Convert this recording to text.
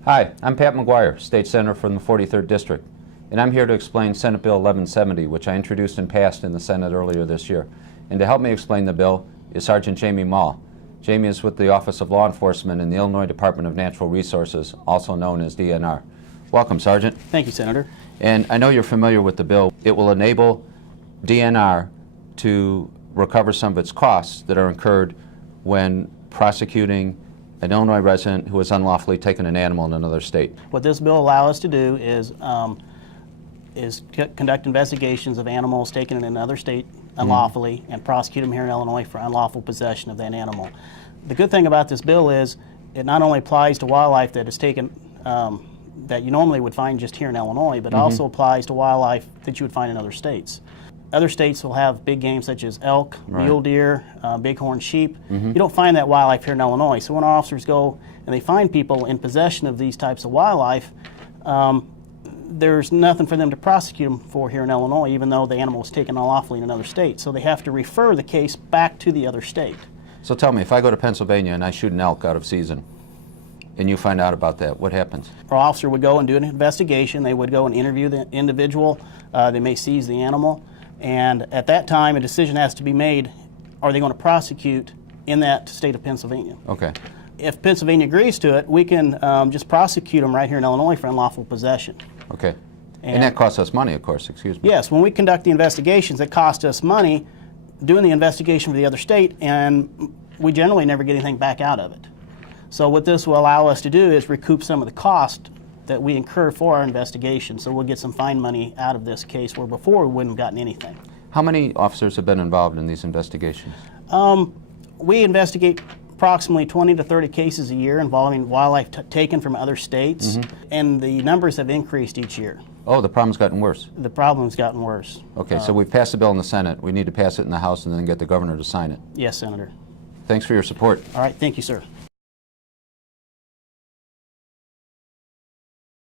Hi, I'm Pat McGuire, State Senator from the 43rd District, and I'm here to explain Senate Bill 1170, which I introduced and passed in the Senate earlier this year. And to help me explain the bill is Sergeant Jamie Maul. Jamie is with the Office of Law Enforcement in the Illinois Department of Natural Resources, also known as DNR. Welcome, Sergeant. Thank you, Senator. And I know you're familiar with the bill. It will enable DNR to recover some of its costs that are incurred when prosecuting an Illinois resident who has unlawfully taken an animal in another state. What this bill allows us to do is conduct investigations of animals taken in another state unlawfully and prosecute them here in Illinois for unlawful possession of that animal. The good thing about this bill is it not only applies to wildlife that is taken that you normally would find just here in Illinois, but also applies to wildlife that you would find in other states. Other states will have big game such as elk, mule deer, bighorn sheep. You don't find that wildlife here in Illinois. So when our officers go and they find people in possession of these types of wildlife, there's nothing for them to prosecute them for here in Illinois, even though the animal was taken unlawfully in another state. So they have to refer the case back to the other state. So tell me, if I go to Pennsylvania and I shoot an elk out of season, and you find out about that, what happens? Our officer would go and do an investigation. They would go and interview the individual. They may seize the animal. And at that time, a decision has to be made, are they going to prosecute in that state of Pennsylvania? Okay. If Pennsylvania agrees to it, we can just prosecute them right here in Illinois for unlawful possession. Okay. And that costs us money, of course, excuse me. Yes, when we conduct the investigations, it costs us money doing the investigation for the other state, and we generally never get anything back out of it. So what this will allow us to do is recoup some of the cost that we incur for our investigation. So we'll get some fine money out of this case where before we wouldn't have gotten anything. How many officers have been involved in these investigations? We investigate approximately 20 to 30 cases a year involving wildlife taken from other states, and the numbers have increased each year. Oh, the problem's gotten worse. The problem's gotten worse. Okay, so we've passed the bill in the Senate. We need to pass it in the House and then get the governor to sign it. Yes, Senator. Thanks for your support. All right, thank you, sir.